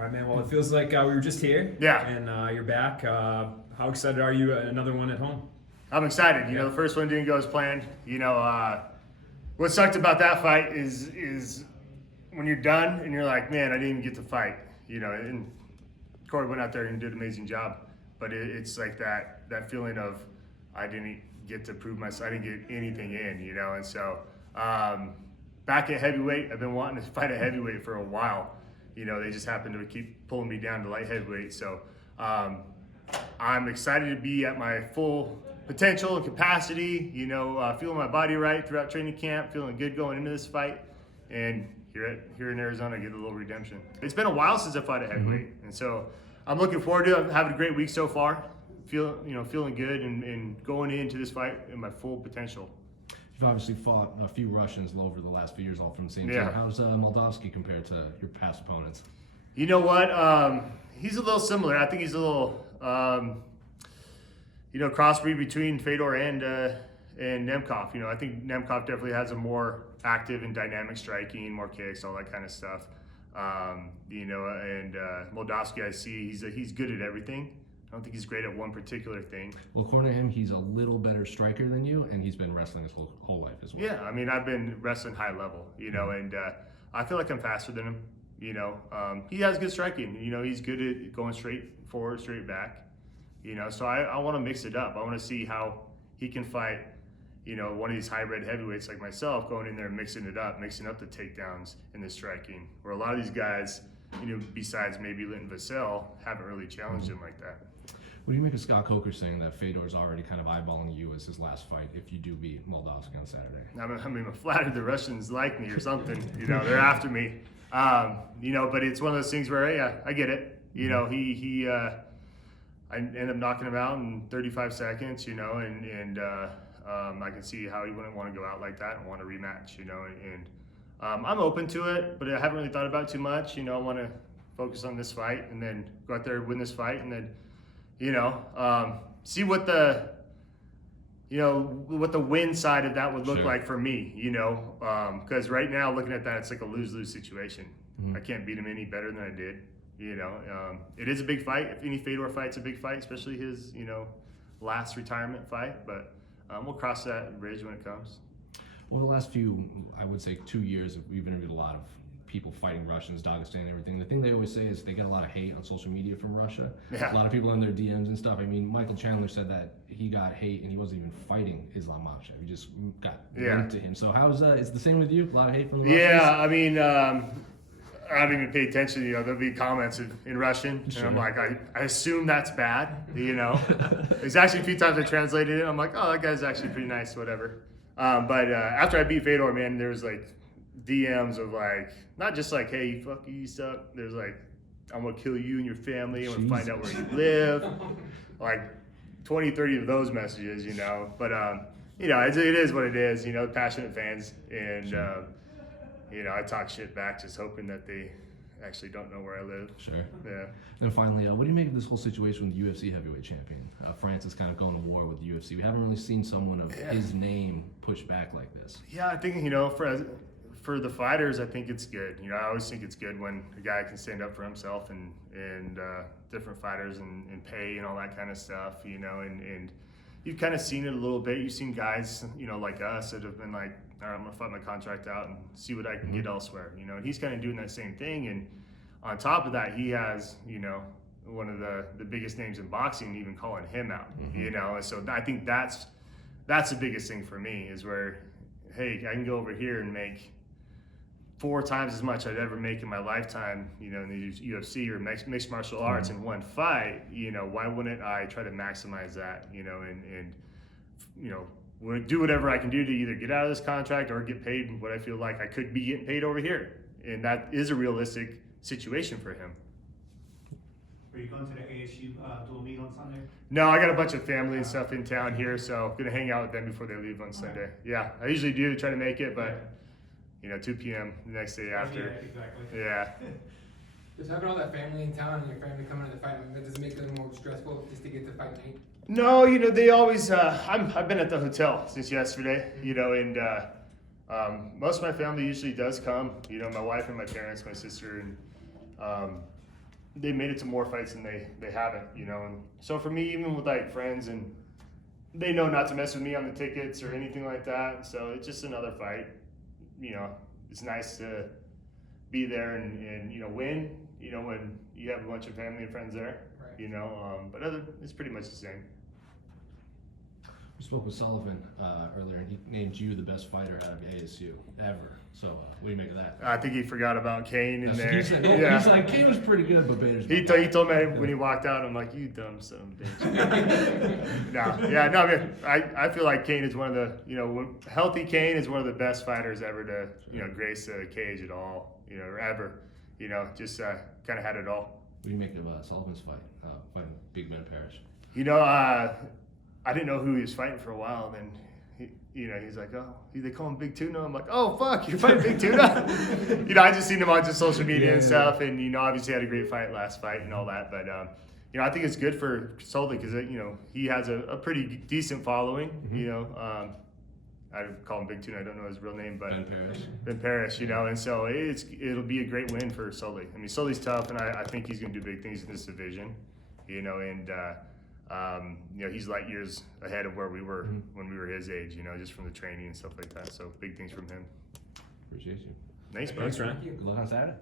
All right, man. Well, it feels like we were just here. Yeah. And you're back. How excited are you? Another one at home. I'm excited. You know, the first one didn't go as planned. You know, what sucked about that fight is when you're done and you're like, man, I didn't even get to fight. You know, and Corey went out there and did an amazing job. But it's like that feeling of I didn't get to prove myself. I didn't get anything in, you know. And so back at heavyweight, I've been wanting to fight at heavyweight for a while. You know, they just happen to keep pulling me down to light heavyweight. So I'm excited to be at my full potential and capacity, you know, feeling my body right throughout training camp, feeling good going into this fight. And here in Arizona, I get a little redemption. It's been a while since I fought at heavyweight. And so I'm looking forward to it. I'm having a great week so far. Feeling good and going into this fight in my full potential. You've obviously fought a few Russians over the last few years, all from the same team. How's Moldavsky compared to your past opponents? You know what? He's a little similar. I think he's a little, crossbreed between Fedor and Nemkov. You know, I think Nemkov definitely has a more active and dynamic striking, more kicks, all that kind of stuff. And Moldavsky, I see he's good at everything. I don't think he's great at one particular thing. Well, according to him, he's a little better striker than you, and he's been wrestling his whole life as well. Yeah, I mean, I've been wrestling high level, you know, and I feel like I'm faster than him. You know, he has good striking. You know, he's good at going straight forward, straight back. You know, so I want to mix it up. I want to see how he can fight, you know, one of these hybrid heavyweights like myself, going in there and mixing up the takedowns and the striking. Where a lot of these guys, you know, besides maybe Linton Vassell, haven't really challenged him like that. What do you make of Scott Coker saying that Fedor's already kind of eyeballing you as his last fight if you do beat Moldavsky on Saturday? I mean, I'm flattered the Russians like me or something. You know, they're after me. You know, but it's one of those things where, yeah, I get it. You know, I end up knocking him out in 35 seconds, you know, and I can see how he wouldn't want to go out like that and want a rematch, you know, and I'm open to it, but I haven't really thought about it too much. You know, I want to focus on this fight and then go out there and win this fight and then, you know, see what the win side of that would look like for me, you know, because right now looking at that, it's like a lose-lose situation. I can't beat him any better than I did. You know, it is a big fight. If any Fedor fight's a big fight, especially his, you know, last retirement fight. But we'll cross that bridge when it comes. Well, the last few, I would say 2 years, we've interviewed a lot of people fighting Russians, Dagestan and everything. The thing they always say is they get a lot of hate on social media from Russia. Yeah. A lot of people in their DMs and stuff. I mean, Michael Chandler said that he got hate and he wasn't even fighting Islam Makhachev. He just got linked to him. So how's it's the same with you? A lot of hate from the Russians? Yeah, I mean, I don't even pay attention. You know, there'll be comments in Russian, and I'm like, I assume that's bad. You know, there's actually a few times I translated it. I'm like, oh, that guy's actually pretty nice, whatever. But after I beat Fedor, man, there was like DMs of like, not just like, hey, fuck you, suck. There's like, I'm gonna kill you and your family. I'm gonna find out where you live. Like 20, 30 of those messages, you know. But you know, it is what it is. You know, passionate fans, and you know, I talk shit back, just hoping that they actually don't know where I live. Sure. Yeah. And finally, what do you make of this whole situation with the UFC heavyweight champion? Francis kind of going to war with the UFC. We haven't really seen someone of his name push back like this. Yeah, I think, you know, for the fighters, I think it's good. You know, I always think it's good when a guy can stand up for himself and different fighters and pay and all that kind of stuff, you know, and you've kind of seen it a little bit. You've seen guys, you know, like us that have been like, all right, I'm going to fight my contract out and see what I can get elsewhere, you know, and he's kind of doing that same thing. And on top of that, he has, you know, one of the biggest names in boxing even calling him out, you know, and so I think that's the biggest thing for me is where, hey, I can go over here and make 4 times as much I'd ever make in my lifetime, you know, in the UFC or mixed martial arts in one fight. You know, why wouldn't I try to maximize that, you know, and you know, do whatever I can do to either get out of this contract or get paid what I feel like I could be getting paid over here. And that is a realistic situation for him. Are you going to the ASU dual meet on Sunday? No, I got a bunch of family and stuff in town here, so gonna hang out with them before they leave on Sunday. Yeah, I usually do try to make it, but you know, 2 p.m. the next day after. Yeah, exactly. Yeah. Just having all that family in town and your family coming to the fight, that doesn't make it more stressful just to get to fight night? No, you know, they always, I've been at the hotel since yesterday, you know, and most of my family usually does come, you know, my wife and my parents, my sister, and they made it to more fights than they haven't, you know. And so for me, even with like friends, and they know not to mess with me on the tickets or anything like that. So it's just another fight, you know. It's nice to be there and you know, win, you know, when you have a bunch of family and friends there, Right. you know. But it's pretty much the same. We spoke with Sullivan earlier, and he named you the best fighter out of ASU ever. So what do you make of that? I think he forgot about Kane in That's what there. he said. Yeah. He's like, Kane was pretty good, but Bader's He told me when he walked out, I'm like, you dumb son of a bitch. No, man, I feel like Kane is one of the, you know, healthy Kane is one of the best fighters ever to, you know, grace a cage at all, you know, or ever, you know, just kind of had it all. What do you make of Sullivan's fight, fighting Big Ben Parrish? You know, I didn't know who he was fighting for a while, and then you know, he's like, oh, they call him Big Tuna. I'm like, oh, fuck, you're fighting Big Tuna? You know, I just seen him on just social media and stuff, and, you know, obviously had a great fight last fight and all that. But, you know, I think it's good for Soldi because, you know, he has a pretty decent following, you know. I call him Big Tuna. I don't know his real name, but Ben Parrish, you know. And so it'll be a great win for Soldi. I mean, Soldi's tough, and I think he's going to do big things in this division, you know, and you know, he's light years ahead of where we were when we were his age, you know, just from the training and stuff like that. So big things from him. Appreciate you. Thanks, bro. Thanks, Ryan. Thank you. Good luck on Saturday.